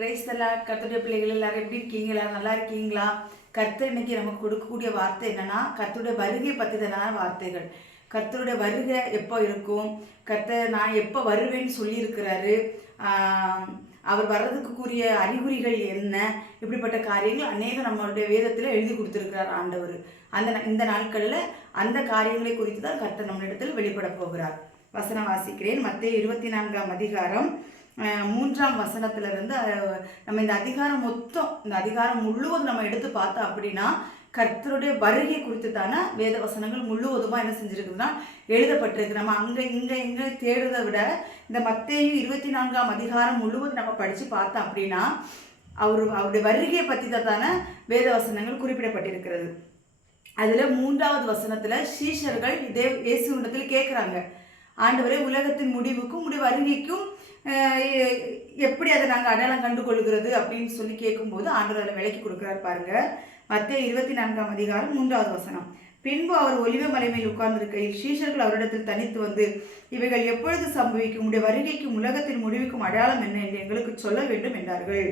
Price எல்லாம் கர்த்தருடைய பிள்ளைகள் எல்லாரும் எப்படி இருக்கீங்களா? நல்லா இருக்கீங்களா? கர்த்தர் இன்னைக்கு நமக்கு கொடுக்கக்கூடிய வார்த்தை என்னன்னா கர்த்தருடைய வருகை பற்றிதான வார்த்தைகள். கர்த்தருடைய வருகை எப்போ இருக்கும்? கர்த்தர் நான் எப்போ வருவேன்னு சொல்லியிருக்கிறாரு. அவர் வர்றதுக்குரிய அறிகுறிகள் என்ன? இப்படிப்பட்ட காரியங்கள் அநேகம் நம்மளுடைய வேதத்தில் எழுதி கொடுத்துருக்கிறார் ஆண்டவர். அந்த இந்த நாட்களில் அந்த காரியங்களை குறித்து தான் கர்த்தர் நம்மளிடத்தில் வெளிப்பட போகிறார். வசனம் வாசிக்கிறேன். மத்திய இருபத்தி நான்காம் அதிகாரம். மூன்றாம் வசனத்திலிருந்து நம்ம இந்த அதிகாரம் மொத்தம் இந்த அதிகாரம் முழுவதும் நம்ம எடுத்து பார்த்தோம் அப்படின்னா கர்த்தருடைய வருகை குறித்து தானே வேத வசனங்கள் முழுவதுமாக என்ன செஞ்சுருக்குதுன்னா எழுதப்பட்டிருக்கு. நம்ம அங்கே இங்கே இங்கே தேடுறதை விட இந்த மத்தேயும் இருபத்தி நான்காம் அதிகாரம் முழுவதும் நம்ம படித்து பார்த்தோம் அப்படின்னா அவர் அவருடைய வருகையை பற்றி தான் வேத வசனங்கள் குறிப்பிடப்பட்டிருக்கிறது. அதில் மூன்றாவது வசனத்தில் சீஷர்கள் இதே இயேசுவிடத்தில் கேட்குறாங்க ஆண்டவரே உலகத்தின் முடிவுக்கும் முடிவு வருகைக்கும் எப்படி அதை நாங்கள் அடையாளம் கண்டு கொள்கிறது அப்படின்னு சொல்லி கேட்கும்போது ஆண்டவர் அதில் விலக்கி கொடுக்குறாரு பாருங்க. மத்திய இருபத்தி நான்காம் அதிகாரம் மூன்றாவது வசனம். பின்பு அவர் ஒலிவ மலைமையில் உட்கார்ந்திருக்கையில் சீஷர்கள் அவரிடத்தில் தனித்து வந்து இவைகள் எப்பொழுது சம்பவிக்கும்? உடைய வருகைக்கும் உலகத்தின் முடிவுக்கும் அடையாளம் என்ன என்று எங்களுக்கு சொல்ல வேண்டும் என்றார்கள்.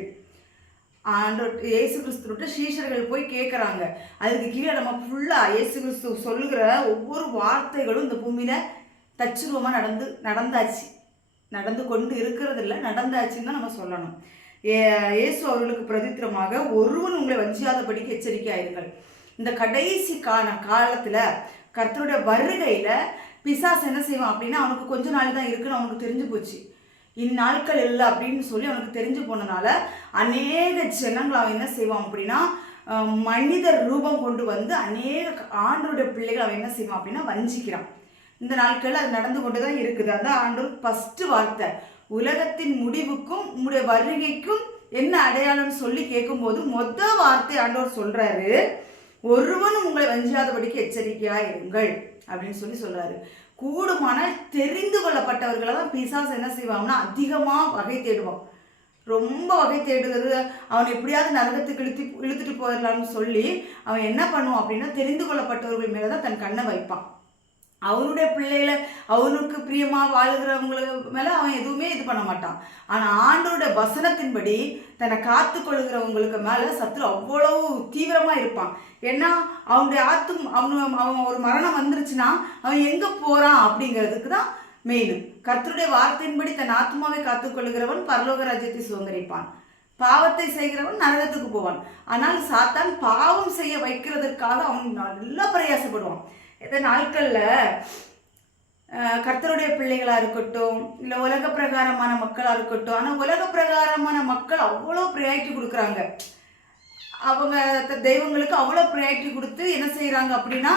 ஆண்டவர் இயேசு கிறிஸ்துவிட்ட சீஷர்கள் போய் கேட்குறாங்க. அதுக்கு கீழே நம்ம ஃபுல்லாக இயேசு கிறிஸ்து சொல்லுகிற ஒவ்வொரு வார்த்தைகளும் இந்த பூமியில் தச்சுருவமாக நடந்து நடந்தாச்சு. நடந்து கொண்டு இருக்கிறது இல்லை நடந்தாச்சுன்னு தான் நம்ம சொல்லணும். ஏ- இயேசு அவர்களுக்கு பிரதித்திரமாக ஒருவன் உங்களை வஞ்சியாதபடிக்கு எச்சரிக்கையாயிருங்கள் இந்த கடைசி கால காலத்தில் கர்த்தருடைய வருகையில் பிசாஸ் என்ன செய்வான் அப்படின்னா அவனுக்கு கொஞ்ச நாள் தான் இருக்குன்னு அவனுக்கு தெரிஞ்சு போச்சு. இந்நாட்கள் இல்லை அப்படின்னு சொல்லி அவனுக்கு தெரிஞ்சு போனனால அநேக ஜனங்கள் அவன் என்ன செய்வான் அப்படின்னா மனிதர் ரூபம் கொண்டு வந்து அநேக ஆண்டோட பிள்ளைகள் அவன் என்ன செய்வான் அப்படின்னா வஞ்சிக்கிறான். இந்த நாட்களில் அது நடந்து கொண்டு தான் இருக்குது. அதான் ஆண்டோர் ஃபஸ்ட்டு வார்த்தை. உலகத்தின் முடிவுக்கும் உங்களுடைய வருகைக்கும் என்ன அடையாளம்னு சொல்லி கேட்கும்போது மொத்த வார்த்தை ஆண்டவர் சொல்கிறாரு ஒருவனும் உங்களை வஞ்சாதபடிக்கு எச்சரிக்கையாக இருங்கள் அப்படின்னு சொல்லி சொல்கிறாரு கூடுமானால் தெரிந்து கொள்ளப்பட்டவர்களை தான் பிசாஸ் என்ன செய்வாங்கன்னா அதிகமாக வகை தேடுவான். ரொம்ப வகை தேடுகிறது அவன் எப்படியாவது நரகத்துக்கு இழுத்து இழுத்துட்டு போயிடலாம்னு சொல்லி அவன் என்ன பண்ணுவான் அப்படின்னா தெரிந்து கொள்ளப்பட்டவர்கள் மேலே தான் தன் கண்ணை வைப்பான். அவனுடைய பிள்ளைகளை அவனுக்கு பிரியமாக வாழுகிறவங்களுக்கு மேலே அவன் எதுவுமே இது பண்ண மாட்டான். ஆனால் ஆண்டோருடைய வசனத்தின்படி தன்னை காத்து கொள்கிறவங்களுக்கு மேலே சத்துரு அவ்வளவு தீவிரமாக இருப்பான். ஏன்னா அவனுடைய ஆத்தும் அவனு அவன் ஒரு மரணம் வந்துருச்சுன்னா அவன் எங்கே போகிறான் அப்படிங்கிறதுக்கு தான் மெயின் கர்த்தருடைய வார்த்தையின்படி தன் ஆத்மாவை காத்துக்கொள்கிறவன் பரலோக ராஜ்யத்தை சுதந்திரிப்பான். பாவத்தை செய்கிறவன் நரகத்துக்கு போவான். ஆனால் சாத்தான் பாவம் செய்ய வைக்கிறதற்காக அவன் நல்லா பிரயாசப்படுவான். இந்த நாட்களில் கர்த்தருடைய பிள்ளைகளாக இருக்கட்டும் இல்லை உலக பிரகாரமான மக்களாக இருக்கட்டும் ஆனால் உலக பிரகாரமான மக்கள் அவ்வளோ ப்ரையாரிட்டி கொடுக்குறாங்க. அவங்க தெய்வங்களுக்கு அவ்வளோ ப்ரையாரிட்டி கொடுத்து என்ன செய்கிறாங்க அப்படின்னா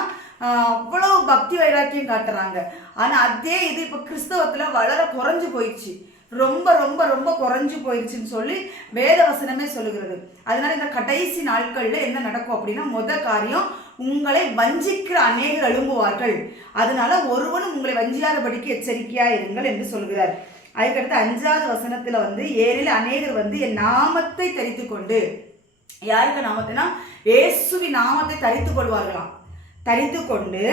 அவ்வளோ பக்தி வைராக்கியம் காட்டுறாங்க. ஆனால் அதே இது இப்போ கிறிஸ்தவத்தில் வளர குறைஞ்சு போயிடுச்சு. ரொம்ப ரொம்ப ரொம்ப குறைஞ்சு போயிடுச்சுன்னு சொல்லி வேத வசனமே சொல்லுகிறது அதனால இந்த கடைசி நாட்களில் என்ன நடக்கும் அப்படின்னா முத காரியம் உங்களை வஞ்சிக்கிற அநேகர் எழும்புவார்கள். அதனால ஒருவனும் உங்களை வஞ்சியாதபடிக்கு எச்சரிக்கையா இருங்கள் என்று சொல்கிறார். அதுக்கடுத்து அஞ்சாவது வசனத்துல வந்து ஏழில் அநேகர் வந்து என் நாமத்தை தரித்து கொண்டு யாருக்கு நாமத்தைனா? ஏசுவி நாமத்தை தரித்து கொள்வார்களாம். தரித்து கொண்டு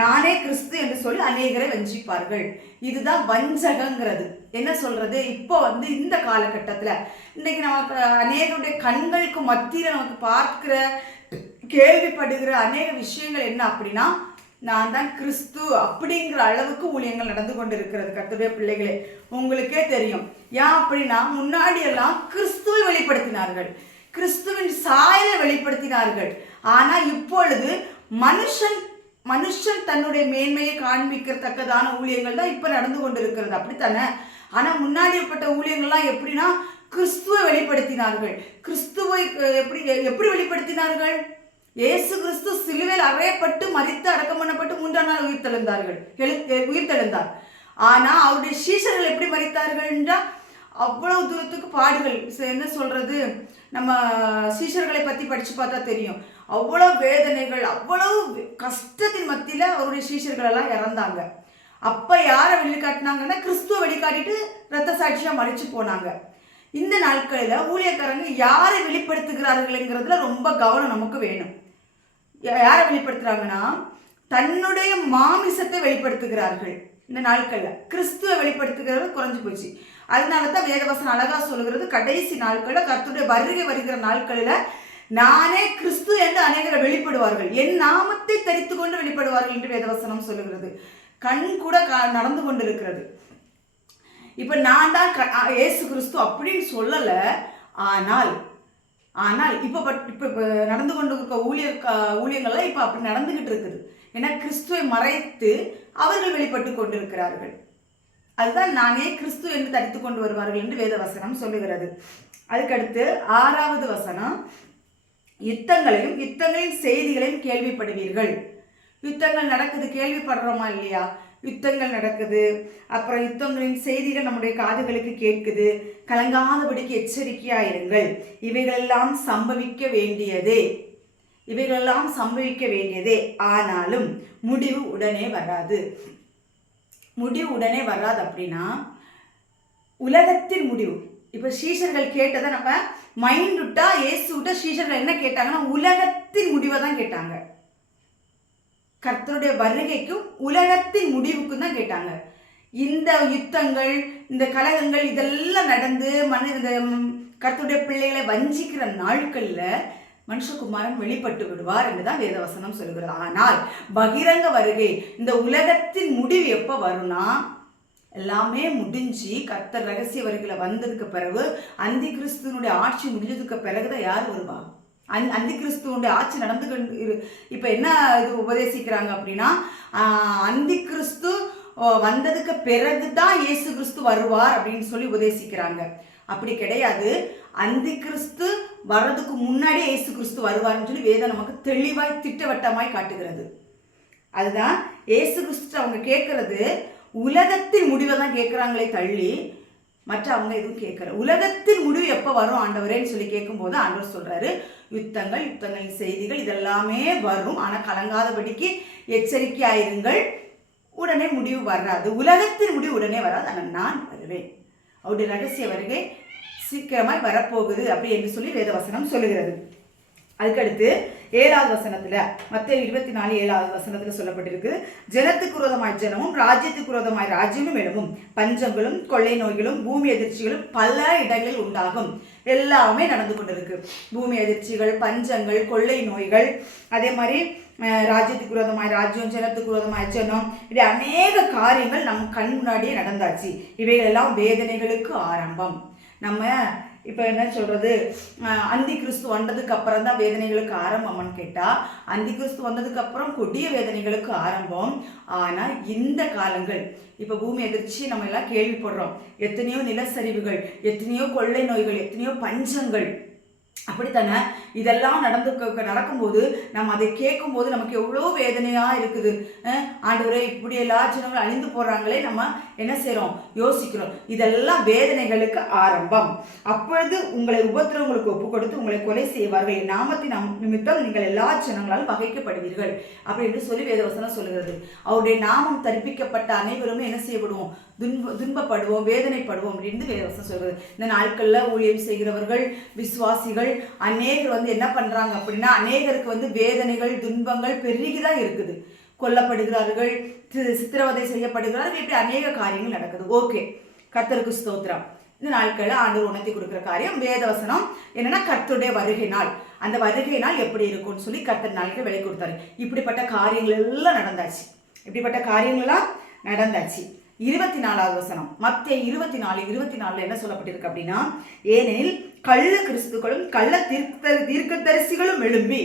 நானே கிறிஸ்து என்று சொல்லி அநேகரை வஞ்சிப்பார்கள். இதுதான் வஞ்சகங்கிறது. என்ன சொல்றது? இப்போ வந்து இந்த காலகட்டத்தில் இன்னைக்கு நமக்கு அநேகருடைய கண்களுக்கு மத்தியில் நமக்கு பார்க்கிற கேள்விப்படுகிற அநேக விஷயங்கள் என்ன அப்படின்னா நான் தான் கிறிஸ்து அப்படிங்கிற அளவுக்கு ஊழியங்கள் நடந்து கொண்டு இருக்கிறது கத்துடைய பிள்ளைகளே. உங்களுக்கே தெரியும். ஏன் அப்படின்னா முன்னாடி எல்லாம் கிறிஸ்துவை வெளிப்படுத்தினார்கள். கிறிஸ்துவின் சாயலை வெளிப்படுத்தினார்கள். ஆனா இப்பொழுது மனுஷன் மனுஷன் தன்னுடைய மேன்மையை காண்பிக்கத்தக்கதான ஊழியங்கள் தான் இப்ப நடந்து கொண்டு இருக்கிறது அப்படித்தானே? ஆனா முன்னாடி ஏற்பட்ட ஊழியங்கள்லாம் எப்படின்னா கிறிஸ்துவை வெளிப்படுத்தினார்கள். கிறிஸ்துவை எப்படி எப்படி வெளிப்படுத்தினார்கள்? இயேசு கிறிஸ்து சிலுவையில் அறையப்பட்டு மதித்து அடக்கம் பண்ணப்பட்டு மூன்றாம் நாள் உயிர் தெழுந்தார்கள். உயிர் தெழுந்தார். ஆனா அவருடைய சீஷர்கள் எப்படி மறித்தார்கள் என்றால் அவ்வளவு தூரத்துக்கு பாடுகள். என்ன சொல்றது? நம்ம சீஷர்களை பத்தி படிச்சு பார்த்தா தெரியும். அவ்வளவு வேதனைகள் அவ்வளவு கஷ்டத்தின் மத்தியில அவருடைய சீஷர்களெல்லாம் இறந்தாங்க. அப்ப யாரை வெளிக்காட்டினாங்கன்னா கிறிஸ்துவ வெளிக்காட்டிட்டு ரத்த சாட்சியா மறிச்சு போனாங்க. இந்த நாட்களில் ஊழியக்காரங்க யாரை வெளிப்படுத்துகிறார்கள்ங்கிறதுல ரொம்ப கவனம் நமக்கு வேணும். யாரை வெளிப்படுத்துகிறாங்கன்னா தன்னுடைய மாமிசத்தை வெளிப்படுத்துகிறார்கள். இந்த நாட்களில் கிறிஸ்துவை வெளிப்படுத்துகிறது குறைஞ்சி போச்சு. அதனால தான் வேதவசன் அழகாக சொல்லுகிறது கடைசி நாட்களில் கர்த்தருடைய வருகை வருகிற நாட்களில் நானே கிறிஸ்து என்று அநேகர் வெளிப்படுவார்கள். என் நாமத்தை தரித்து கொண்டு வெளிப்படுவார்கள் என்று வேதவசனம் சொல்லுகிறது. கண் கூட நடந்து கொண்டிருக்கிறது. இப்போ நான் தான் க- இயேசு கிறிஸ்து அப்படின்னு சொல்லலை. ஆனால் ஆனால் இப்போ பட் இப்போ இப்போ நடந்து கொண்டு இருக்க ஊழிய ஊழியர்கள்லாம் ஊழியங்கள்லாம் இப்போ அப்படி நடந்துகிட்டு இருக்குது. ஏன்னா கிறிஸ்துவை மறைத்து அவர்கள் வெளிப்பட்டு கொண்டிருக்கிறார்கள். அதுதான் நானே கிறிஸ்து என்று தரித்து கொண்டு வருவார்கள் என்று வேத வசனம் சொல்லுகிறது. அதுக்கடுத்து ஆறாவது வசனம். யுத்தங்களையும் யுத்தங்களின் செய்திகளையும் கேள்விப்படுவீர்கள். யுத்தங்கள் நடக்குது கேள்விப்படுறோமா இல்லையா? யுத்தங்கள் நடக்குது. அப்புறம் யுத்தங்களின் செய்திகள் நம்முடைய காதுகளுக்கு கேட்குது. கலங்காதபடிக்கு எச்சரிக்கையாயிருங்கள் இவைகளெல்லாம் சம்பவிக்க வேண்டியதே. இவைகளெல்லாம் சம்பவிக்க வேண்டியதே. ஆனாலும் முடிவு உடனே வராது. முடிவு உடனே வராது அப்படின்னா உலகத்தின் முடிவு. இப்போ சீஷர்கள் கேட்டதை நம்ம மைண்ட் விட்டா ஏசு விட்டா சீஷர்கள் என்ன கேட்டாங்கன்னா உலகத்தின் முடிவை தான் கேட்டாங்க. கர்த்தருடைய வருகைக்கும் உலகத்தின் முடிவுக்கும் தான் கேட்டாங்க. இந்த யுத்தங்கள் இந்த கலகங்கள் இதெல்லாம் நடந்து மனு இந்த கர்த்தருடைய பிள்ளைகளை வஞ்சிக்கிற நாட்களில் மனுஷகுமாரன் வெளிப்பட்டு விடுவார் என்று தான் வேதவசனம் சொல்கிறது. ஆனால் பகிரங்க வருகை இந்த உலகத்தின் முடிவு எப்போ வரும்னா எல்லாமே முடிஞ்சு கர்த்தர் ரகசிய வருகையில் வந்ததுக்கு பிறகு அந்தி கிறிஸ்துவனுடைய ஆட்சி முடிஞ்சதுக்கு பிறகுதான் யார் வருவா? அந் அந்தி கிறிஸ்துவனுடைய ஆட்சி நடந்து கொண்டு இரு இப்போ என்ன இது உபதேசிக்கிறாங்க அப்படின்னா அந்தி கிறிஸ்து வந்ததுக்கு பிறகு தான் இயேசு கிறிஸ்து வருவார் அப்படின்னு சொல்லி உபதேசிக்கிறாங்க. அப்படி கிடையாது. அந்தி கிறிஸ்து வர்றதுக்கு முன்னாடியே இயேசு கிறிஸ்து வருவார்னு சொல்லி வேதம் நமக்கு தெளிவாய் திட்டவட்டமாய் காட்டுகிறது. அதுதான் இயேசு கிறிஸ்து அவங்க கேட்கறது உலகத்தின் முடிவை தான் கேட்குறாங்களே தள்ளி மற்ற அவங்க எதுவும் கேட்கல. உலகத்தின் முடிவு எப்போ வரும் ஆண்டவரேன்னு சொல்லி கேட்கும்போது ஆண்டவர் சொல்கிறாரு யுத்தங்கள் யுத்தங்களின் செய்திகள் இதெல்லாமே வரும். ஆனால் கலங்காதபடிக்கு எச்சரிக்கையாயிருங்கள். உடனே முடிவு வராது. உலகத்தின் முடிவு உடனே வராது. ஆனால் நான் வருவேன். அவருடைய ரகசிய வருகை சீக்கிரமாய் வரப்போகுது அப்படி என்று சொல்லி வேதவசனம் சொல்லுகிறது. அதுக்கடுத்து ஏழாவது வசனத்தில் மற்ற இருபத்தி நாலு ஏழாவது வசனத்தில் சொல்லப்பட்டிருக்கு. ஜனத்துக்கு விரோதமாய் ஜனமும் ராஜ்யத்துக்கு விரோதமாய் ராஜ்யமும் எழுவும் பஞ்சங்களும் கொள்ளை நோய்களும் பூமி எதிர்ச்சிகளும் பல இடங்களில் உண்டாகும். எல்லாமே நடந்து கொண்டிருக்கு. பூமி எதிர்ச்சிகள் பஞ்சங்கள் கொள்ளை நோய்கள் அதே மாதிரி ராஜ்யத்துக்கு விரோதமாய் ராஜ்யம் ஜனத்துக்கு விரோதமாய் ஜனம் இப்படி அநேக காரியங்கள் நம் கண் முன்னாடியே நடந்தாச்சு. இவைகளெல்லாம் வேதனைகளுக்கு ஆரம்பம். நம்ம இப்போ என்ன சொல்கிறது அந்தி கிறிஸ்து வந்ததுக்கு அப்புறம் தான் வேதனைகளுக்கு ஆரம்பம்னு கேட்டால் அந்தி கிறிஸ்து வந்ததுக்கு அப்புறம் கொடிய வேதனைகளுக்கு ஆரம்பம். ஆனால் இந்த காலங்கள் இப்போ பூமி எதிர்ச்சி நம்ம எல்லாம் கேள்விப்படுறோம். எத்தனையோ நிலச்சரிவுகள் எத்தனையோ கொள்ளை நோய்கள் எத்தனையோ பஞ்சங்கள் அப்படித்தானே? இதெல்லாம் நடந்து நடக்கும்போது நம்ம அதை கேட்கும்போது நமக்கு எவ்வளோ வேதனையாக இருக்குது. ஆண்டவரை ஆண்டவரே இப்படி எல்லா ஜனங்களும் அழிந்து போகிறாங்களே நம்ம என்ன செய்கிறோம் யோசிக்கிறோம். இதெல்லாம் வேதனைகளுக்கு ஆரம்பம். அப்பொழுது உங்களை உபத்திரவங்களுக்கு ஒப்பு கொடுத்து உங்களை கொலை செய்வார்கள். என் நாமத்தின் நிமித்தம் நீங்கள் எல்லா ஜனங்களால் வகைக்கப்படுவீர்கள் அப்படின்னு சொல்லி வேதவசனம் சொல்லுகிறது. அவருடைய நாமம் தரிப்பிக்கப்பட்ட அனைவருமே என்ன செய்யப்படுவோம்? துன்ப துன்பப்படுவோம் வேதனைப்படுவோம் அப்படின்னு வேதவசனம் சொல்கிறது இந்த நாட்களில் ஊழியம் செய்கிறவர்கள் விசுவாசிகள் அநேகர் வந்து வந்து என்ன பண்ணுறாங்க அப்படின்னா அநேகருக்கு வந்து வேதனைகள் துன்பங்கள் பெருகிதான் இருக்குது. கொல்லப்படுகிறார்கள் சித்திரவதை செய்யப்படுகிறார்கள் இப்படி அநேக காரியங்கள் நடக்குது. ஓகே கர்த்தருக்கு ஸ்தோத்திரம். இந்த நாட்களில் ஆண்டவர் உணர்த்தி கொடுக்குற காரியம் வேதவசனம் என்னன்னா கர்த்தருடைய வருகை நாள். அந்த வருகை நாள் எப்படி இருக்கும்னு சொல்லி கர்த்தர் நாளுக்கு விலை கொடுத்தாரு. இப்படிப்பட்ட காரியங்கள் எல்லாம் நடந்தாச்சு. இப்படிப்பட்ட காரியங்கள்லாம் நடந்தாச்சு. இருபத்தி நாலாவது வசனம். மத்திய இருபத்தி நாலு இருபத்தி நாலுல என்ன சொல்லப்பட்டிருக்கு அப்படின்னா ஏனெனில் கள்ள கிறிஸ்துக்களும் கள்ள தீர்க்க தீர்க்கதரிசிகளும் எழும்பி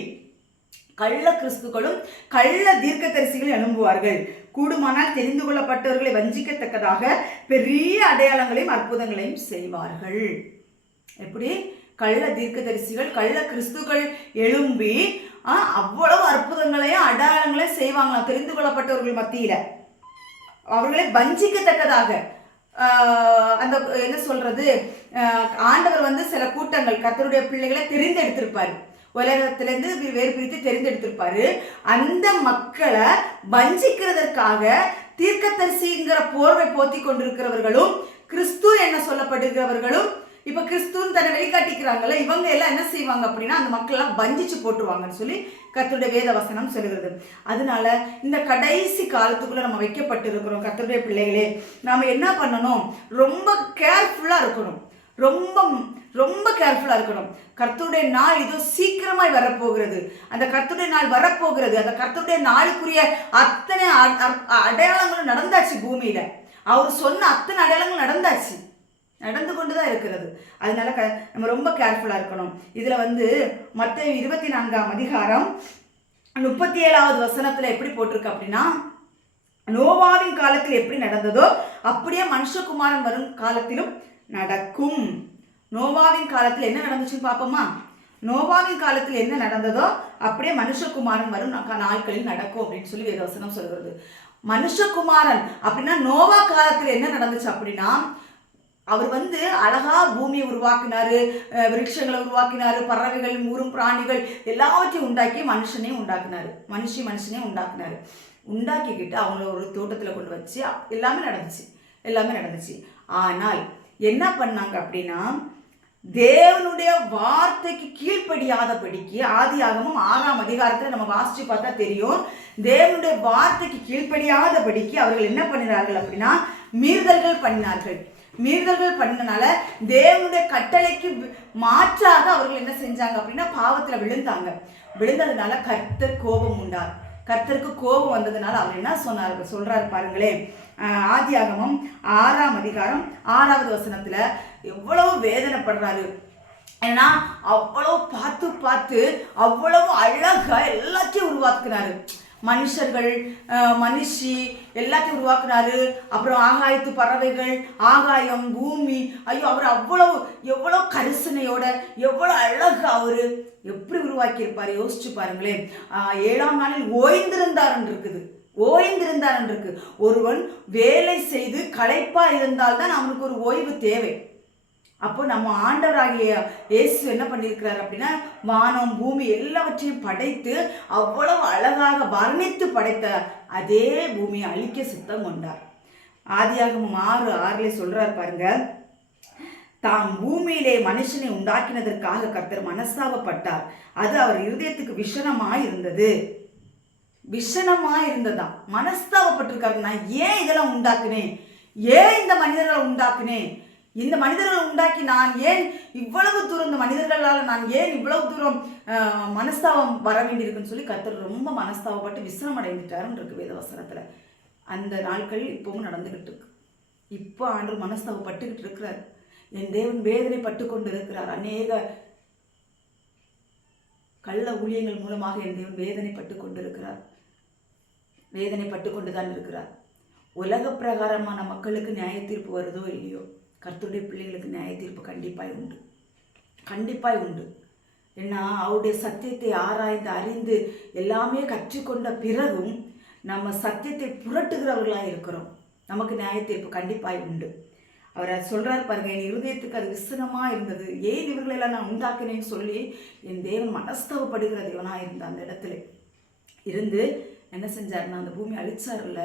கள்ள கிறிஸ்துக்களும் கள்ள தீர்க்கதரிசிகளும் எழும்புவார்கள். கூடுமானால் தெரிந்து கொள்ளப்பட்டவர்களை வஞ்சிக்கத்தக்கதாக பெரிய அடையாளங்களையும் அற்புதங்களையும் செய்வார்கள். எப்படி? கள்ள தீர்க்கதரிசிகள் கள்ள கிறிஸ்துக்கள் எழும்பி ஆ, அவ்வளவு அற்புதங்களையும் அடையாளங்களையும் செய்வாங்களாம் தெரிந்து கொள்ளப்பட்டவர்கள் மத்தியில். அவர்களை வஞ்சிக்கத்தக்கதாக அந்த என்ன சொல்றது ஆண்டவர் வந்து சில கூட்டங்கள் கர்த்தருடைய பிள்ளைகளை தெரிந்தெடுத்திருப்பாரு. உலகத்திலேருந்து வேறு பிரித்து தெரிந்தெடுத்திருப்பாரு. அந்த மக்களை வஞ்சிக்கிறதற்காக தீர்க்கதரிசிங்கிற போர்வை போத்தி கொண்டிருக்கிறவர்களும் கிறிஸ்து என்ன சொல்லப்படுகிறவர்களும் இப்போ கிறிஸ்துன்னு தன்னை வெளிக்காட்டிக்கிறாங்கல்ல இவங்க எல்லாம் என்ன செய்வாங்க அப்படின்னா அந்த மக்கள் எல்லாம் பஞ்சிச்சு போட்டுருவாங்கன்னு சொல்லி கத்தருடைய வேத வசனம் சொல்லுகிறது. அதனால இந்த கடைசி காலத்துக்குள்ளே நம்ம வைக்கப்பட்டு இருக்கிறோம் கர்த்தருடைய பிள்ளைகளே. நாம் என்ன பண்ணணும்? ரொம்ப கேர்ஃபுல்லாக இருக்கணும். ரொம்ப ரொம்ப கேர்ஃபுல்லாக இருக்கணும். கர்த்தருடைய நாள் இதோ சீக்கிரமாய் வரப்போகிறது. அந்த கர்த்தருடைய நாள் வரப்போகிறது. அந்த கர்த்தருடைய நாளுக்குரிய அத்தனை அ- அ- அடையாளங்களும் நடந்தாச்சு பூமியில். அவர் சொன்ன அத்தனை அடையாளங்களும் நடந்தாச்சு. நடந்து கொண்டு தான் இருக்கிறது. அதனால க நம்ம ரொம்ப கேர்ஃபுல்லாக இருக்கணும். இதில் வந்து மற்ற இருபத்தி நான்காம் அதிகாரம் முப்பத்தி ஏழாவது வசனத்தில் எப்படி போட்டிருக்கு அப்படின்னா நோவாவின் காலத்தில் எப்படி நடந்ததோ அப்படியே மனுஷகுமாரன் வரும் காலத்திலும் நடக்கும். நோவாவின் காலத்தில் என்ன நடந்துச்சுன்னு பார்ப்போமா? நோவாவின் காலத்தில் என்ன நடந்ததோ அப்படியே மனுஷகுமாரன் வரும் நாட்களில் நடக்கும் அப்படின்னு சொல்லி வேதவசனம் சொல்கிறது மனுஷகுமாரன் அப்படின்னா நோவா காலத்தில் என்ன நடந்துச்சு அப்படின்னா அவர் வந்து அழகா பூமியை உருவாக்கினாரு விருட்சங்களை உருவாக்கினாரு பறவைகள் ஊரும் பிராணிகள் எல்லாவற்றையும் உண்டாக்கி மனுஷனையும் உண்டாக்குனாரு. மனுஷி மனுஷனையும் உண்டாக்குனாரு. உண்டாக்கிக்கிட்டு அவங்கள ஒரு தோட்டத்தில் கொண்டு வச்சு எல்லாமே நடந்துச்சு. எல்லாமே நடந்துச்சு. ஆனால் என்ன பண்ணாங்க அப்படின்னா தேவனுடைய வார்த்தைக்கு கீழ்ப்படியாதபடிக்கு ஆதியாகமும் ஆறாம் அதிகாரத்தில் நம்ம வாசிச்சு பார்த்தா தெரியும். தேவனுடைய வார்த்தைக்கு கீழ்ப்படியாதபடிக்கு அவர்கள் என்ன பண்ணினார்கள் அப்படின்னா மீறுதல்கள் பண்ணினார்கள். மீறுதல்கள் பண்ணனால தேவனுடைய கட்டளைக்கு மாற்றாக அவர்கள் என்ன செஞ்சாங்க அப்படின்னா பாவத்தில் விழுந்தாங்க. விழுந்ததுனால கர்த்தர் கோபம் உண்டார். கர்த்தருக்கு கோபம் வந்ததுனால அவர் என்ன சொன்னார்? சொல்றாரு பாருங்களேன். ஆஹ் ஆதியாகமம் ஆறாம் அதிகாரம் ஆறாவது வசனத்துல எவ்வளவு வேதனைப்படுறாரு. ஏன்னா அவ்வளவு பார்த்து பார்த்து அவ்வளவு அழகா எல்லாத்தையும் உருவாக்குனாரு. மனுஷர்கள் மனுஷி எல்லாத்தையும் உருவாக்குனாரு. அப்புறம் ஆகாயத்து பறவைகள் ஆகாயம் பூமி. ஐயோ அவர் அவ்வளவு எவ்வளோ கரிசனையோட எவ்வளோ அழகு அவர் எப்படி உருவாக்கியிருப்பார்? யோசிச்சு பாருங்களேன். ஏழாம் நாளில் ஓய்ந்திருந்தாருன்னு இருக்குது ஓய்ந்திருந்தார் இருக்கு ஒருவன் வேலை செய்து களைப்பாக இருந்தால்தான் அவனுக்கு ஒரு ஓய்வு தேவை. அப்போ நம்ம ஆண்டவராகிய இயேசு என்ன பண்ணியிருக்கிறார் அப்படின்னா வானம் பூமி எல்லாவற்றையும் படைத்து அவ்வளவு அழகாக வர்ணித்து படைத்த அதே பூமியை அழிக்க சித்தம் கொண்டார். ஆதியாக ஆறு ஆறுல சொல்றார் பாருங்க தாம் பூமியிலே மனுஷனை உண்டாக்கினதற்காக கர்த்தர் மனஸ்தாபப்பட்டார். அது அவர் இருதயத்துக்கு விஷனமாய் இருந்தது விஷனமாக இருந்ததா மனஸ்தாபப்பட்டிருக்காரு நான் ஏன் இதெல்லாம் உண்டாக்குனேன்? ஏன் இந்த மனிதர்களை உண்டாக்குனேன்? இந்த மனிதர்களை உண்டாக்கி நான் ஏன் இவ்வளவு தூரம் இந்த மனிதர்களால் நான் ஏன் இவ்வளவு தூரம் மனஸ்தாபம் வர வேண்டியிருக்குன்னு சொல்லி கத்தர் ரொம்ப மனஸ்தாபப்பட்டு விசிரம் அடைந்துட்டாருன்னு இருக்கு வேதவசனத்துல. அந்த நாட்கள் இப்போவும் நடந்துகிட்டு இருக்கு. இப்போ ஆண்டு மனஸ்தாபப்பட்டுக்கிட்டு இருக்கிறார். என் தேவன் வேதனைப்பட்டு கொண்டு இருக்கிறார் அநேக கள்ள ஊழியங்கள் மூலமாக என் தேவன் வேதனைப்பட்டு கொண்டிருக்கிறார் வேதனைப்பட்டு கொண்டு தான் இருக்கிறார். உலக பிரகாரமான மக்களுக்கு நியாய தீர்ப்பு வருதோ இல்லையோ? கர்த்தருடைய பிள்ளைகளுக்கு நியாய தீர்ப்பு கண்டிப்பாய் உண்டு. கண்டிப்பாய் உண்டு. ஏன்னா அவருடைய சத்தியத்தை ஆராய்ந்து அறிந்து எல்லாமே கற்றுக்கொண்ட பிறகும் நம்ம சத்தியத்தை புரட்டுகிறவர்களாக இருக்கிறோம். நமக்கு நியாய தீர்ப்பு கண்டிப்பாய் உண்டு. அவர் அது சொல்கிறார் பாருங்க என் இருதயத்துக்கு அது விசனமாக இருந்தது. ஏன் இவர்களெல்லாம் நான் உண்டாக்கினேன்னு சொல்லி என் தேவன் மனஸ்தவப்படுகிற தேவனாக இருந்த அந்த இடத்துல. இருந்து என்ன செஞ்சாருன்னா அந்த பூமி அழிச்சாருல்ல.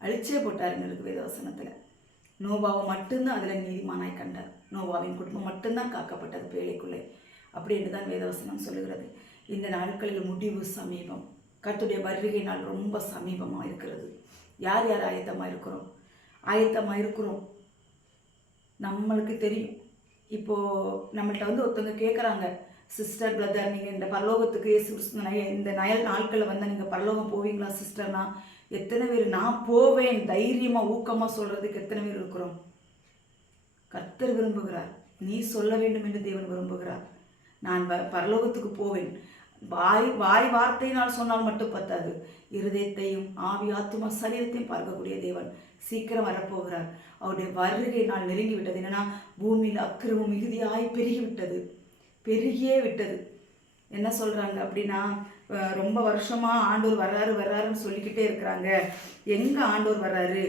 அழிச்சே போட்டாருன்னு இருக்கு வேதவசனத்தில். நோவாவை மட்டும்தான் அதில் நீதிமானாய் கண்டார். நோவாவின் குடும்பம் மட்டும்தான் காக்கப்பட்டது பேழைக்குள்ளே அப்படி என்று தான் வேதவசனம் சொல்லுகிறது. இந்த நாட்களில் முடிவு சமீபம். கத்துடைய வருகை நாள் ரொம்ப சமீபமாக இருக்கிறது. யார் யார் ஆயத்தமாக இருக்கிறோம் ஆயத்தமாக இருக்கிறோம் நம்மளுக்கு தெரியும். இப்போது நம்மள்கிட்ட வந்து ஒருத்தவங்க கேட்குறாங்க சிஸ்டர் பிரதர் நீங்கள் இந்த பரலோகத்துக்கு நய- இந்த நயல் நாட்களில் வந்து நீங்கள் பரலோகம் போவீங்களா சிஸ்டர்னா எத்தனை பேர்? நான் போவேன் தைரியமாக ஊக்கமாக சொல்கிறதுக்கு எத்தனை பேர் இருக்கிறோம்? கர்த்தர் விரும்புகிறார். நீ சொல்ல வேண்டும் என்று தேவன் விரும்புகிறார். நான் பரலோகத்துக்கு போவேன். வாய் வாய் வார்த்தையினால் சொன்னால் மட்டும் பத்தாது. இருதயத்தையும் ஆவி ஆத்துமா சரீரத்தையும் பார்க்கக்கூடிய தேவன் சீக்கிரம் வரப்போகிறார். அவருடைய வருகை நாள் நெருங்கி விட்டது. என்னன்னா பூமியில் அக்கிரமம் மிகுதியாய் பெருகி விட்டது. பெருகியே விட்டது. என்ன சொல்றாங்க அப்படின்னா ரொம்ப வருஷமாக ஆண்டோர் வர்றாரு வர்றாருன்னு சொல்லிக்கிட்டே இருக்கிறாங்க. எங்கே ஆண்டோர் வர்றாரு?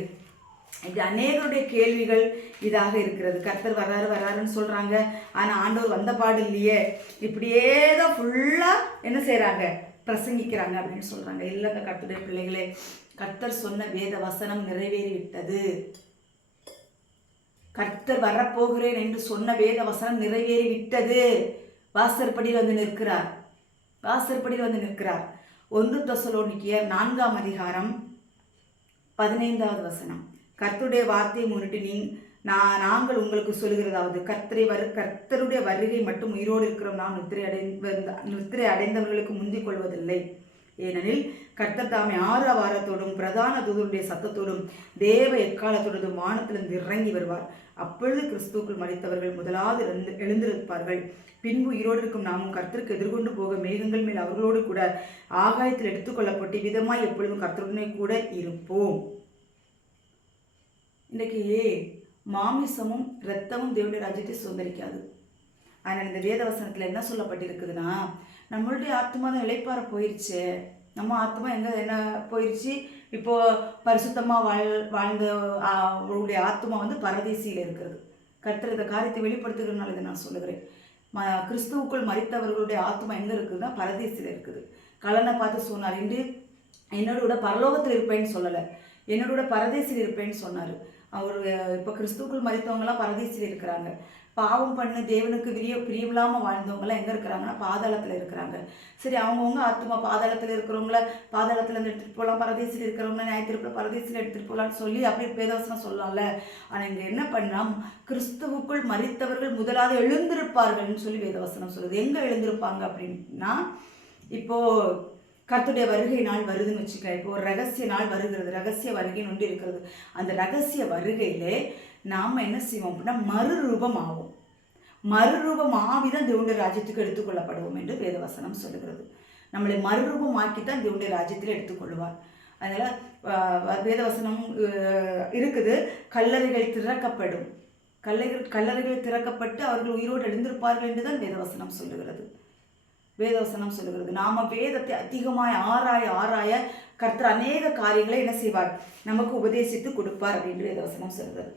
இப்படி அநேகருடைய கேள்விகள் இதாக இருக்கிறது. கர்த்தர் வர்றாரு வர்றாருன்னு சொல்கிறாங்க ஆனால் ஆண்டோர் வந்த பாடு இல்லையே. இப்படியே தான் ஃபுல்லாக என்ன செய்கிறாங்க பிரசங்கிக்கிறாங்க அப்படின்னு சொல்கிறாங்க இல்லைங்க கர்த்தருடைய பிள்ளைகளே கர்த்தர் சொன்ன வேத வசனம் நிறைவேறி விட்டது கர்த்தர் வரப்போகிறேன் என்று சொன்ன வேத வசனம் நிறைவேறி விட்டது வாசற்படியில் வந்து நிற்கிறார். வாசற்படியில் வந்து நிற்கிறார். ஒன்று தசலோனிக்கியர் நான்காம் அதிகாரம் பதினைந்தாவது வசனம். கர்த்தருடைய வார்த்தையை முன்னிட்டு நீ நான் நாங்கள் உங்களுக்கு சொல்கிறதாவது கர்த்தரை வரு கர்த்தருடைய வருகை மட்டும் உயிரோடு இருக்கிறோம். நாம் நித்திரை அடைந்த நித்திரை அடைந்தவர்களுக்கு முந்திக் கொள்வதில்லை. ஏனெனில் கர்த்தர் தாமே ஆறு வாரத்தோடும் பிரதான தூதருடைய சத்தத்தோடும் தேவ எக்காலத்தோடும் வானத்திலிருந்து இறங்கி வருவார். அப்பொழுது கிறிஸ்துக்குள் மறித்தவர்கள் முதலாவது எழுந்து எழுந்திருப்பார்கள். பின்பு உயிரோடு இருக்கும் நாமும் கர்த்தருக்கு எதிர்கொண்டு போக மேகங்கள் மேல் அவர்களோடு கூட ஆகாயத்தில் எடுத்துக்கொள்ளப்பட்டு விதமாய் எப்பொழுதும் கர்த்தருடனே கூட இருப்போம். இன்றைக்கு மாமிசமும் இரத்தமும் தேவனுடைய ராஜ்யத்தை சுதந்திரிக்காது. ஆனால் இந்த வேதவசனத்தில் என்ன சொல்லப்பட்டிருக்குதுன்னா நம்மளுடைய ஆத்மா தான் இழைப்பார போயிடுச்சு நம்ம ஆத்மா எங்கே என்ன போயிடுச்சு இப்போ பரிசுத்தமாக வாழ் வாழ்ந்த அவருடைய ஆத்மா வந்து பரதேசியில் இருக்கிறது. கர்த்தர் இந்த காரியத்தை வெளிப்படுத்துகிறதுனால இதை நான் சொல்லுகிறேன். ம கிறிஸ்துவுக்குள் மறித்தவர்களுடைய ஆத்மா எங்கே இருக்குதுன்னா பரதேசியில் இருக்குது. கலனை பார்த்து சொன்னார் இன்று என்னோட கூட பரலோகத்தில் இருப்பேன்னு சொல்லலை. என்னோட கூட இருப்பேன்னு சொன்னார். அவர் இப்போ கிறிஸ்துவுக்குள் மறித்தவங்களாம் பரதேசியில் இருக்கிறாங்க. பாவம் பண்ணு தேவனுக்கு விரிய பிரியமில்லாமல் வாழ்ந்தவங்களாம் எங்கே இருக்கிறாங்கன்னா பாதாளத்தில் இருக்கிறாங்க. சரி அவங்கவுங்க ஆத்மா பாதாளத்தில் இருக்கிறவங்கள பாதாளத்தில் இருந்து எடுத்துகிட்டு போகலாம் பரதேசியில் இருக்கிறவங்கள நியாயத்திருப்பில் பரதேசியில் எடுத்துகிட்டு போகலான்னு சொல்லி அப்படி பேதவசனம் சொல்லலாம்ல ஆனால் இங்கே என்ன பண்ணால் கிறிஸ்துவுக்குள் மறித்தவர்கள் முதலாவது எழுந்திருப்பார்கள்னு சொல்லி வேதவசனம் சொல்லுது. எங்கே எழுந்திருப்பாங்க அப்படின்னா இப்போது கத்துடைய வருகை நாள் வருதுன்னு வச்சுக்க. இப்போ ஒரு ரகசிய நாள் வருகிறது. ரகசிய வருகைன்னு ஒன்று இருக்கிறது. அந்த ரகசிய வருகையிலே நாம் என்ன செய்வோம் அப்படின்னா மறுரூபம் ஆகும் மறுரூபம் ஆவிதான் தேவனுடைய ராஜ்யத்துக்கு எடுத்துக்கொள்ளப்படுவோம் என்று வேதவசனம் சொல்லுகிறது. நம்மளை மறுரூபமாக்கி தான் தேவனுடைய ராஜ்யத்தில் எடுத்துக்கொள்வார். அதனால் வேதவசனம் இருக்குது. கல்லறைகள் திறக்கப்படும். கல்லறைகள் கல்லறைகள் திறக்கப்பட்டு அவர்கள் உயிரோடு எழுந்திருப்பார்கள் என்று தான் வேதவசனம் சொல்லுகிறது. வேதவசனம் சொல்லுகிறது. நாம வேதத்தை அதிகமாய் ஆராய ஆராய கர்த்தர் அநேக காரியங்களை என்ன செய்வார்? நமக்கு உபதேசித்து கொடுப்பார் அப்படின்னு வேதவசனம் சொல்கிறது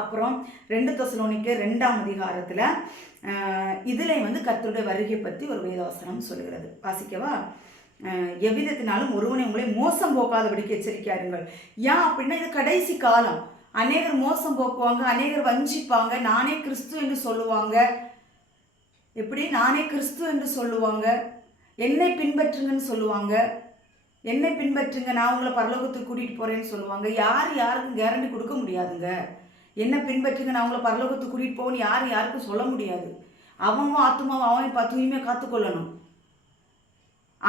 அப்புறம் ரெண்டு தசலோனிக்கு ரெண்டாம் அதிகாரத்தில் இதில் வந்து கர்த்தருடைய வருகை பற்றி ஒரு வேதவசனம் சொல்லுகிறது. வாசிக்கவா? எவ்விதத்தினாலும் ஒருவனை உங்களை மோசம் போக்காதபடிக்கு எச்சரிக்கையாருங்கள் ஏன் அப்படின்னா இது கடைசி காலம். அநேகர் மோசம் போக்குவாங்க அநேகர் வஞ்சிப்பாங்க நானே கிறிஸ்து என்று சொல்லுவாங்க. எப்படி நானே கிறிஸ்து என்று சொல்லுவாங்க? என்னை பின்பற்றுங்கன்னு சொல்லுவாங்க. என்னை பின்பற்றுங்க நான் உங்களை பரலோகத்துக்கு கூட்டிகிட்டு போகிறேன்னு சொல்லுவாங்க. யார் யாருக்கும் கேரண்டி கொடுக்க முடியாதுங்க. என்னை பின்பற்றுங்க நான் உங்களை பரலோகத்துக்கு கூட்டிகிட்டு போகணும்னு யார் யாருக்கும் சொல்ல முடியாது. அவனும் ஆத்மாவும் அவன் இப்போ தூய்மையாக காத்துக்கொள்ளணும்.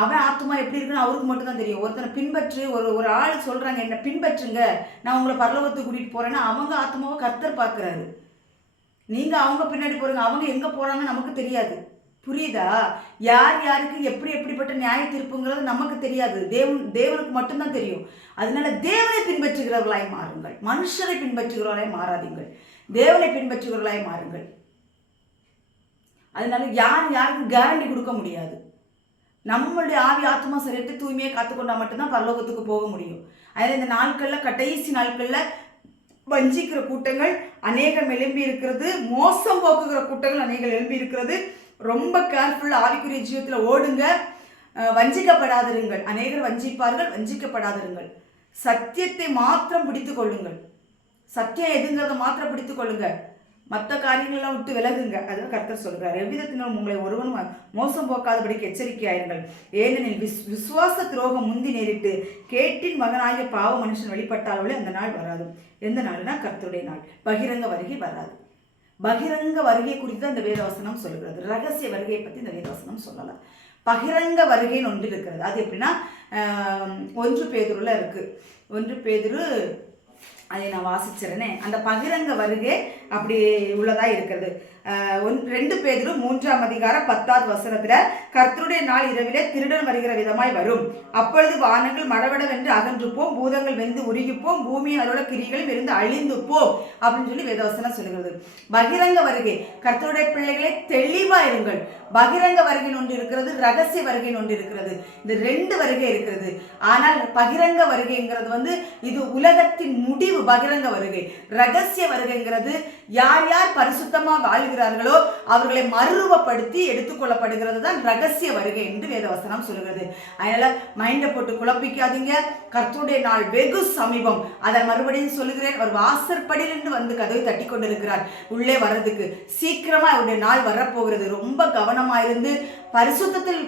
அவன் ஆத்மா எப்படி இருக்குன்னு அவருக்கு மட்டும்தான் தெரியும். ஒருத்தனை பின்பற்று ஒரு ஒரு ஆள் சொல்கிறாங்க என்னை பின்பற்றுங்க நான் உங்களை பரலோகத்துக்கு கூட்டிகிட்டு போகிறேன்னா அவங்க ஆத்மாவை கர்த்தர் பார்க்குறாரு. நீங்கள் அவங்க பின்னாடி போகிறீங்க அவங்க எங்கே போகிறாங்கன்னு நமக்கு தெரியாது. புரியுதா? யார் யாருக்கு எப்படி எப்படிப்பட்ட நியாய தீர்ப்புங்கிறது நமக்கு தெரியாது. தேவன் தேவனுக்கு மட்டும்தான் தெரியும். அதனால தேவனை பின்பற்றுகிறவர்களாய் மாறுங்கள். மனுஷரை பின்பற்றுகிறவர்களாய் மாறாதீங்கள். தேவனை பின்பற்றுகிறவர்களாய் மாறுங்கள். அதனால யார் யாருக்கும் கேரண்டி கொடுக்க முடியாது. நம்மளுடைய ஆவி ஆத்மா சரீரத்தை தூய்மையை காத்துக்கொண்டா மட்டும்தான் பரலோகத்துக்கு போக முடியும். அதனால் இந்த நாட்களில் கடைசி நாட்களில் வஞ்சிக்கிற கூட்டங்கள் அநேகம் எழும்பி இருக்கிறது மோசம் போக்குகிற கூட்டங்கள் அநேகம் எழும்பி இருக்கிறது. ரொம்ப கேர்ஃபுல்லாக ஆவிக்குரிய ஜீவத்தில் ஓடுங்க. வஞ்சிக்கப்படாதிருங்கள். அநேகர் வஞ்சிப்பார்கள் வஞ்சிக்கப்படாதிருங்கள். சத்தியத்தை மாத்திரம் பிடித்து கொள்ளுங்கள். சத்தியம் எதுங்கிறத மாத்திரம் பிடித்து கொள்ளுங்கள் மற்ற காரியங்களெல்லாம் விட்டு விலகுங்க. அதுதான் கர்த்தர் சொல்கிறார் எவ்விதத்திலும் உங்களை ஒருவனும் மோசம் போக்காதபடிக்கு எச்சரிக்கையாயிருங்கள். ஏனெனில் விஸ் விசுவாச துரோகம் முந்தி நேரிட்டு கேட்டின் மகனாகிய பாவ மனுஷன் வெளிப்பட்டாலே அந்த நாள் வராது. எந்த நாள்னா கர்த்தருடைய நாள். பகிரங்க வருகை வராது. பகிரங்க வருகை குறித்து தான் இந்த வேதவசனம் சொல்கிறது ரகசிய வருகையை பற்றி இந்த வேதவசனம் சொல்லலாம் பகிரங்க வருகைன்னு ஒன்று இருக்கிறது. அது எப்படின்னா ஒன்று பேதுருல இருக்குது ஒன்று பேதுரு அதை நான் வாசிச்சிருனே அந்த பகிரங்க வருகை அப்படி உள்ளதாக இருக்கிறது. ஒன் ரெண்டு பேதிரு மூன்றாம் அதிகாரம் பத்தாவது வசனத்துல கர்த்தருடைய நாள் இரவிலே திருடன் வருகிற விதமாய் வரும். அப்பொழுது வானங்கள் மடவடவென்று அகன்றுப்போம் பூதங்கள் வெந்து உருகிப்போம் பூமி அதோட கிரிகளும் இருந்து அழிந்துப்போம். அப்படின்னு சொல்லி வேதவசனம் சொல்லுகிறது. பகிரங்க வருகை கர்த்தருடைய பிள்ளைகளை தெளிவா இருங்கள். பகிரங்க வருகை ஒன்று இருக்கிறது ரகசிய வருகை ஒன்று இருக்கிறது. இந்த ரெண்டு வருகை இருக்கிறது. ஆனால் பகிரங்க வருகைங்கிறது வந்து இது உலகத்தின் முடிவு பகிரங்க வருகை. ரகசிய வருகைங்கிறது யார் யார் பரிசுத்தமாக வாழ்கிறார்களோ அவர்களை மறுரூபப்படுத்தி எடுத்துக்கொள்ளப்படுகிறது தான் ரகசிய வருகை என்று வேதவசனம் சொல்கிறது அதனால மைண்டை போட்டு குழப்பிக்காதீங்க. கர்த்தருடைய நாள் வெகு சமீபம். அதை மறுபடியும் சொல்லுகிறேன். வாசற்படியில் இருந்து வந்து கதவை தட்டி கொண்டிருக்கிறார். உள்ளே வர்றதுக்கு சீக்கிரமா அவருடைய நாள் வரப்போகிறது. ரொம்ப கவனமா இருந்து பரிசுத்தத்தில்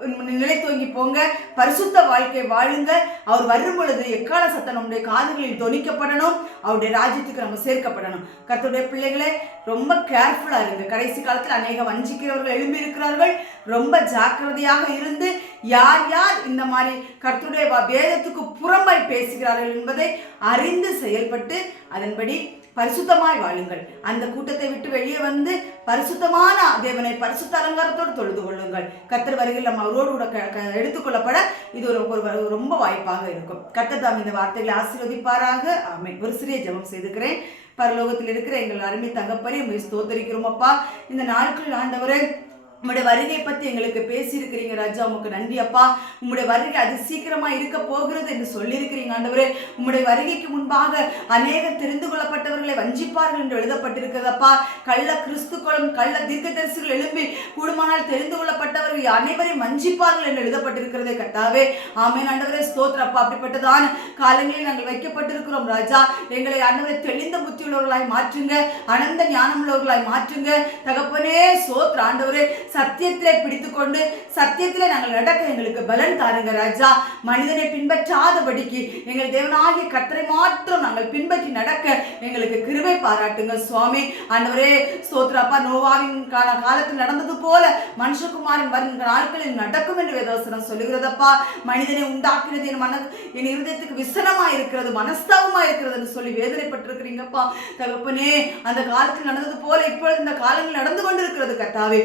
நிலை தூங்கி போங்க பரிசுத்த வாழ்க்கை வாழுங்க. அவர் வரும் பொழுது எக்கால சத்தம் நம்முடைய காதுகளில் தொனிக்கப்படணும்? அவருடைய ராஜ்யத்துக்கு நம்ம சேர்க்கப்படணும். கர்த்தருடைய பிள்ளைகளே ரொம்ப கேர்ஃபுல்லாக இருங்க. கடைசி காலத்தில் அநேக வஞ்சிக்கிறவர்கள் எழும்பி இருக்கிறார்கள் ரொம்ப ஜாக்கிரதையாக இருந்து யார் யார் இந்த மாதிரி கர்த்தருடைய வேதத்துக்கு புறம்பாய் பேசுகிறார்கள் என்பதை அறிந்து செயல்பட்டு அதன்படி பரிசுத்தமாய் வாழுங்கள். அந்த கூட்டத்தை விட்டு வெளியே வந்து பரிசுத்தமான தேவனை பரிசுத்த அலங்காரத்தோடு தொழுது கொள்ளுங்கள். கத்தர் வருகையில் நம்ம அவரோடு கூட க- எடுத்துக்கொள்ளப்பட இது ஒரு ஒரு ரொம்ப வாய்ப்பாக இருக்கும். கத்தர் தாம் இந்த வார்த்தைகளை ஆசீர்வதிப்பாராக. ஆமை ஒரு சிறிய ஜெபம் செய்துக்கிறேன். பரலோகத்தில் இருக்கிற எங்கள் அருமை தகப்பனே உங்களை ஸ்தோத்தரிக்கிறோமப்பா இந்த நாட்கள் ஆண்டவரே உங்களுடைய வருகை பத்தி எங்களுக்கு பேசியிருக்கிறீங்க ராஜா. உமக்கு நன்றி அப்பா. உங்களுடைய வருகை அது சீக்கிரமா இருக்க போகிறது என்று சொல்லியிருக்கிறீங்க ஆண்டவரே. உங்களுடைய வருகைக்கு முன்பாக அநேகர் தெரிந்து கொள்ளப்பட்டவர்களை வஞ்சிப்பார்கள் என்று எழுதப்பட்டிருக்கிறதப்பா கள்ள கிறிஸ்துக்களும் கள்ள தீர்க்கதரிசிகள் எழும்பி கூடுமானால் தெரிந்து கொள்ளப்பட்டவர்கள் அனைவரையும் வஞ்சிப்பார்கள் என்று எழுதப்பட்டிருக்கிறது கட்டாவே ஆமே ஆண்டவரே. ஸ்தோத்திரப்பா அப்படிப்பட்டதான காலங்களில் நாங்கள் வைக்கப்பட்டிருக்கிறோம் ராஜா. எங்களை ஆண்டவரை தெளிந்த புத்தியுள்ளவர்களாய் மாற்றுங்க அனந்த ஞானமுள்ளவர்களாய் மாற்றுங்க. தகப்பனே சோத்ர ஆண்டவரே. சத்தியத்திலே பிடித்துக்கொண்டு சத்தியத்திலே நாங்கள் நடக்க எங்களுக்கு பலன் தாருங்க ராஜா. மனிதனை பின்பற்றாதபடிக்கு எங்கள் தேவனாகிய கத்தரை மாற்றம் நாங்கள் பின்பற்றி நடக்க எங்களுக்கு கிருவை பாராட்டுங்க சுவாமி. ஆண்டவரே சோத்ராப்பா நோவாவின் கால காலத்தில் நடந்தது போல மனுஷகுமாரின் வருகின்ற நாட்களில் நடக்கும் என்று வேதவசனம் சொல்லுகிறதப்பா. மனிதனை உண்டாக்கினது என் மன என் இருதயத்துக்கு விசனமா இருக்கிறது மனஸ்தாபமா இருக்கிறதுன்னு சொல்லி வேதனைப்பட்டிருக்கிறீங்கப்பா. தகப்பனே அந்த காலத்தில் நடந்தது போல இப்பொழுது இந்த காலங்கள் நடந்து கொண்டிருக்கிறது கர்த்தாவே.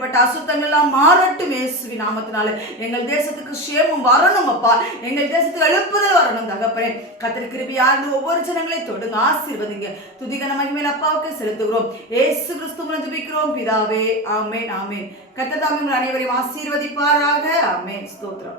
இப்படிப்பட்ட அசுத்தங்கள் எல்லாம் மாறட்டும் இயேசுவி நாமத்தினால. எங்கள் தேசத்துக்கு சேமம் வரணும் அப்பா. எங்கள் தேசத்துக்கு எழுப்புதல் வரணும் தகப்பனே. கத்திரி கிருபியார்ந்து ஒவ்வொரு ஜனங்களை தொடுங்க ஆசீர்வதிங்க. துதிகன மகிமையில் அப்பாவுக்கு செலுத்துகிறோம். ஏசு கிறிஸ்து துபிக்கிறோம் பிதாவே. ஆமேன் ஆமேன். கர்த்தர் தாமே அனைவரையும் ஆசீர்வதிப்பாராக. ஆமேன். ஸ்தோத்திரம்.